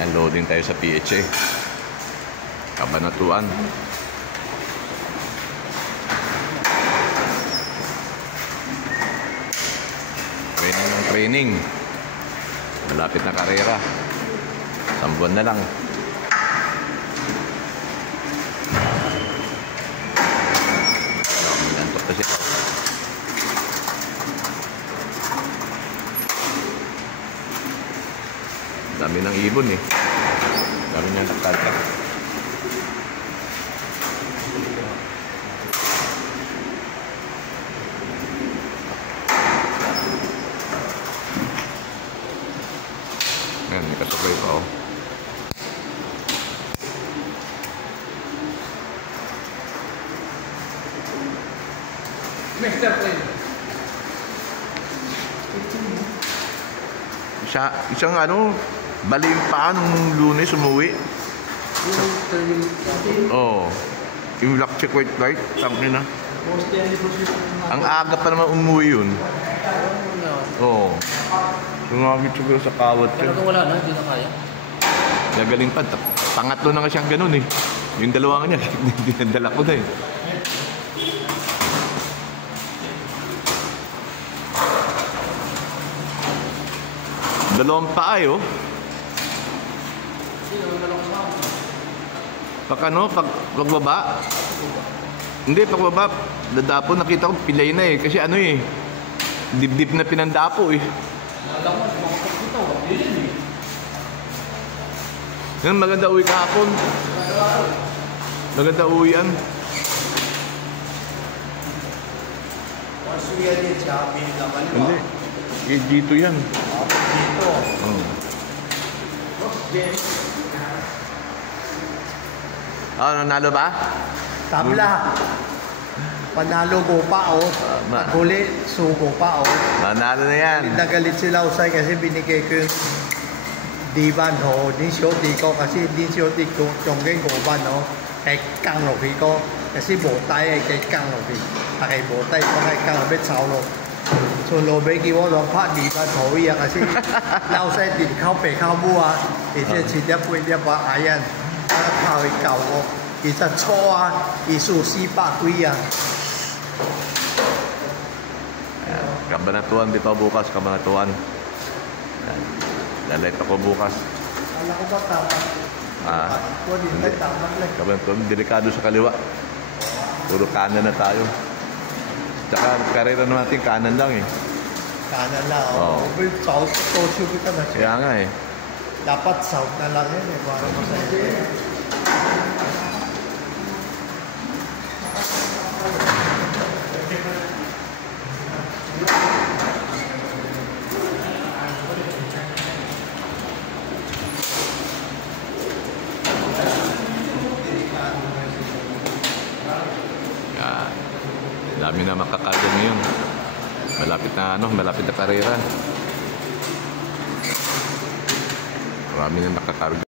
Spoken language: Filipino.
Yan, loading tayo sa PHA. Kabanatuan. Training ng training. Malapit na karera. 1 buwan na lang. Minantok pa siya. Dami ng ibon eh. Dami niyang nagtatak. Ayan, may kasabay pa oh. Isang ano, baling pa nung Lunes umuwi. Oo. Yung black check white light, tangin na. Ang aga pa naman umuwi yun. Oo. Sumamit siguro sa kawat yun. Talagang wala na, hindi na kaya. Nagaling pa. Pangatlo na nga siyang ganun eh. Yung dalawa nga niya, dinadala ko na eh. Dalawang paa eh oh. Pag ano, pagbaba. Hindi, pagbaba, dadapo, nakita ko pilay na eh. Kasi ano eh, dibdib na pinandapo eh. Yan, maganda uwi kahapon. Maganda uwi yan. Hindi, dito yan. Nanalo ba? Tabla. Panalo go pa oh. Huli, sugo pa oh. Nanalo na yan. Nagalit sila usay kasi binigay ko yung diban ho. Din shoti ko kasi din shoti ko chonggeng go ban ho. Kay kang lo ko. Kasi botay ay kay kang lo pi. Kay botay ko kay kang lo bet sao lo. So lo be ki wo lo pa diban ho ya kasi lao sai din khao pe khao bua. Ite chi dia pui dia ba ayan. Khao i kau ho. Isa choa, isu sipa kuya. Kabanatuan dito bukas, Kabanatuan. Lalit ako bukas. Alam ko ba tama? Hindi tama lang. Kabanatuan, delikado sa kaliwa. Puro kanan na tayo. Tsaka karera natin kanan lang eh. Kanan lang. Oo. South social kita na siya. Kaya nga eh. Dapat south na lang yun eh. Para masaya. Dami na makakarga ngayon. Malapit na karera. Marami na makakarga.